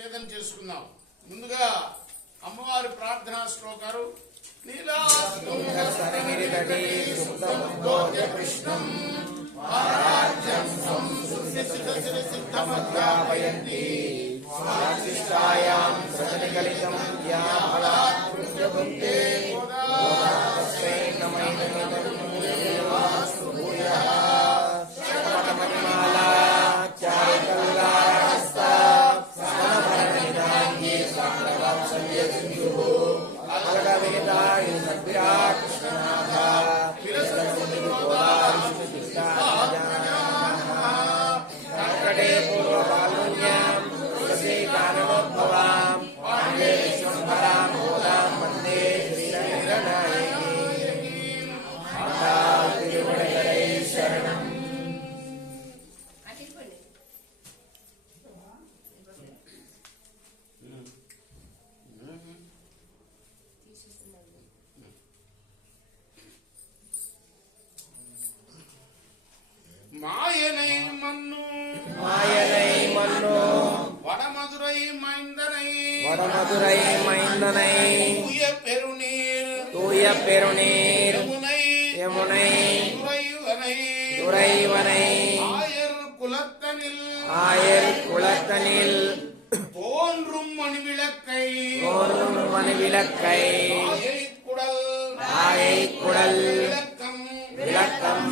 నివేదన చేసుకుందాం. ముందుగా అమ్మవారి ప్రార్థనా శ్లోకాలు. மாயனை மண்ணு வடமதுரை மைந்தனை தூய பெருநீர் யமுனை துறைவனை ஆயர் குலத்தனில் தோன்றும் மணிவிளக்கை ஆயை குடல் விளக்கம்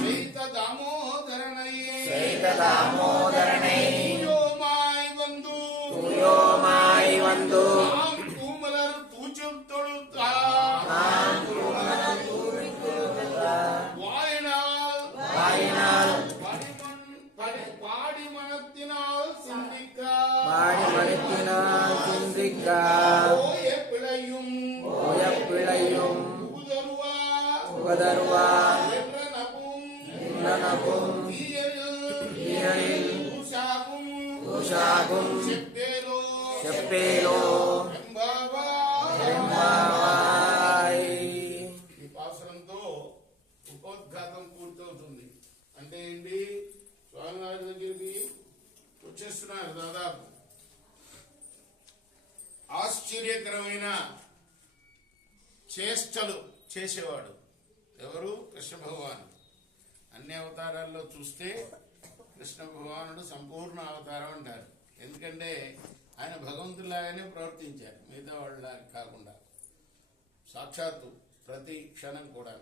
தாமோதரனை தூயோமாய் வந்து வாயினால் பாடி மனத்தினால் சிந்திக்க பிழையும் உகதருவா చెప్పేలో ఈ పాసరంతో ఉపోద్ఘాతం పూర్తవుతుంది. అంటే ఏంటి, స్వామివారి దగ్గరికి వచ్చేస్తున్నారు. దాదాపు ఆశ్చర్యకరమైన చేష్టలు చేసేవాడు ఎవరు? కృష్ణ భగవాను. అన్ని అవతారాల్లో చూస్తే కృష్ణ భగవానుడు సంపూర్ణ అవతారం అంటారు. ఎందుకంటే ఆయన భగవంతులాగానే ప్రవర్తించారు, మిగతా వాళ్ళ కాకుండా సాక్షాత్తు ప్రతి క్షణం కూడా.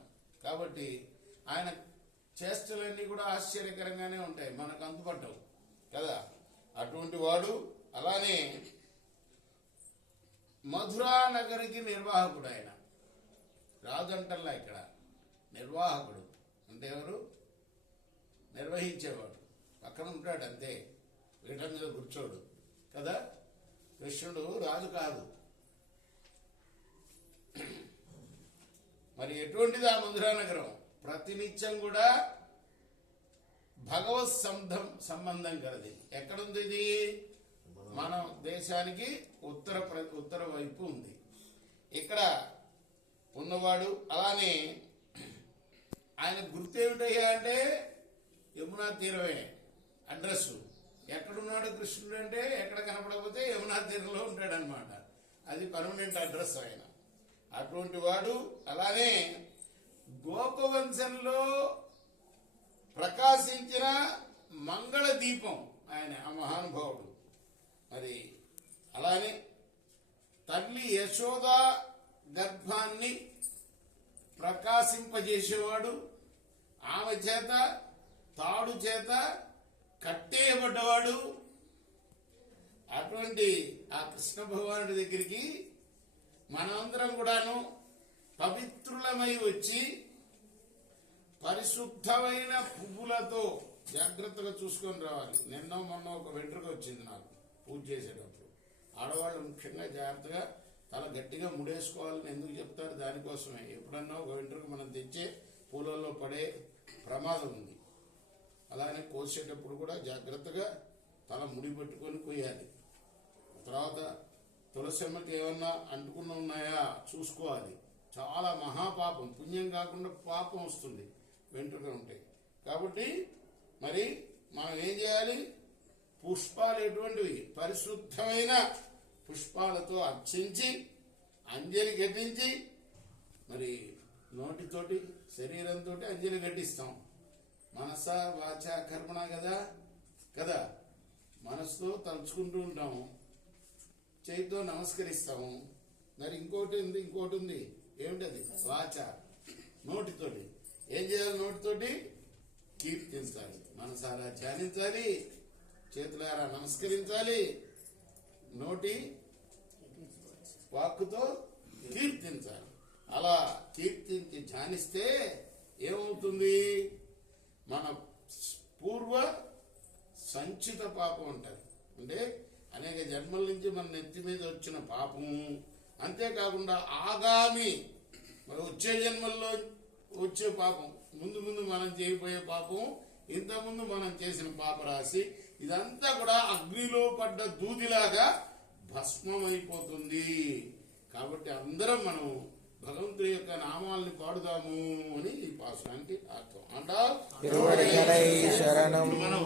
కాబట్టి ఆయన చేష్టలన్నీ కూడా ఆశ్చర్యకరంగానే ఉంటాయి, మనకు అంతుపట్టవు కదా. అటువంటి వాడు. అలానే మధురా నగరికి నిర్వాహకుడు ఆయన. రాజు అంటల్లా ఇక్కడ నిర్వాహకుడు అంటే ఎవరు? నిర్వహించేవాడు. పక్కన ఉంటాడు అంతే, పీఠం మీద కూర్చోడు కదా. కృష్ణుడు రాజు కాదు. మరి ఎటువంటిది ఆ మధురా నగరం? ప్రతినిత్యం కూడా భగవత్ సంబంధం కలది. ఎక్కడుంది ఇది? మన దేశానికి ఉత్తర వైపు ఉంది. ఇక్కడ ఉన్నవాడు. అలానే ఆయన గుర్తు ఏమిటయ్యా అంటే యమునా తీరమే అడ్రస్. ఎక్కడున్నాడు కృష్ణుడు అంటే ఎక్కడ కనపడకపోతే యమునా తీరంలో ఉంటాడనమాట. అది పర్మనెంట్ అడ్రస్ ఆయన. అటువంటి వాడు. అలానే గోపవంశంలో ప్రకాశించిన మంగళ దీపం ఆయన, ఆ మహానుభావుడు. మరి అలానే తల్లి యశోద గర్భాన్ని ప్రకాశింపజేసేవాడు. ఆమె చేత తాడు చేత కట్టేయబడ్డవాడు. అటువంటి ఆ కృష్ణ భగవానుడి దగ్గరికి మనందరం కూడాను పవిత్రులమై వచ్చి పరిశుద్ధమైన పువ్వులతో జాగ్రత్తగా చూసుకొని రావాలి. మొన్న ఒక వెంట్రుక వచ్చింది నాకు పూజ చేసేటప్పుడు. ఆడవాళ్ళు ముఖ్యంగా జాగ్రత్తగా తల గట్టిగా ముడేసుకోవాలని ఎందుకు చెప్తారు? దానికోసమే. ఎప్పుడన్నా ఒక వెంట్రుక మనం తెచ్చే పూలల్లో పడే ప్రమాదం ఉంది. అలానే కోసేటప్పుడు కూడా జాగ్రత్తగా తల ముడి పెట్టుకొని కొయ్యాలి. తర్వాత తులసమ్మకి ఏమన్నా అంటుకున్న ఉన్నాయా చూసుకోవాలి. చాలా మహాపాపం, పుణ్యం కాకుండా పాపం వస్తుంది వెంట్రుక ఉంటే. కాబట్టి మరి మనం ఏం చేయాలి? పుష్పాలు ఎటువంటివి? పరిశుద్ధమైన పుష్పాలతో అర్చించి అంజలి ఘటించి మరి నోటితోటి శరీరంతో అంజలి ఘటిస్తాం. మనస వాచ కర్మణ కదా కదా మనసుతో తలుచుకుంటూ ఉంటాము, చేతితో నమస్కరిస్తాము. మరి ఇంకోటి ఉంది ఏమిటది? వాచ. నోటితోటి ఏం చేయాలి? నోటితోటి కీర్తించాలి, మనసారా ధ్యానించాలి, చేతులారా నమస్కరించాలి, నోటి వాక్కుతో కీర్తించాలి. అలా కీర్తించి ధ్యానిస్తే ఏమవుతుంది? మన పూర్వ సంచిత పాపం అంటారు, అంటే అనేక జన్మల నుంచి మన నెత్తి మీద వచ్చిన పాపము, అంతేకాకుండా ఆగామి మరి వచ్చే జన్మల్లో వచ్చే పాపం, ముందు ముందు మనం చేయబోయే పాపం, ఇంతకుముందు మనం చేసిన పాపరాశి, ఇదంతా కూడా అగ్నిలో పడ్డ దూదిలాగా భస్మమైపోతుంది. కాబట్టి అందరం మనం భగవంతుడి యొక్క నామాల్ని పాడుదాము అని ఈ పాసురానికి అర్థం. అంటా మనం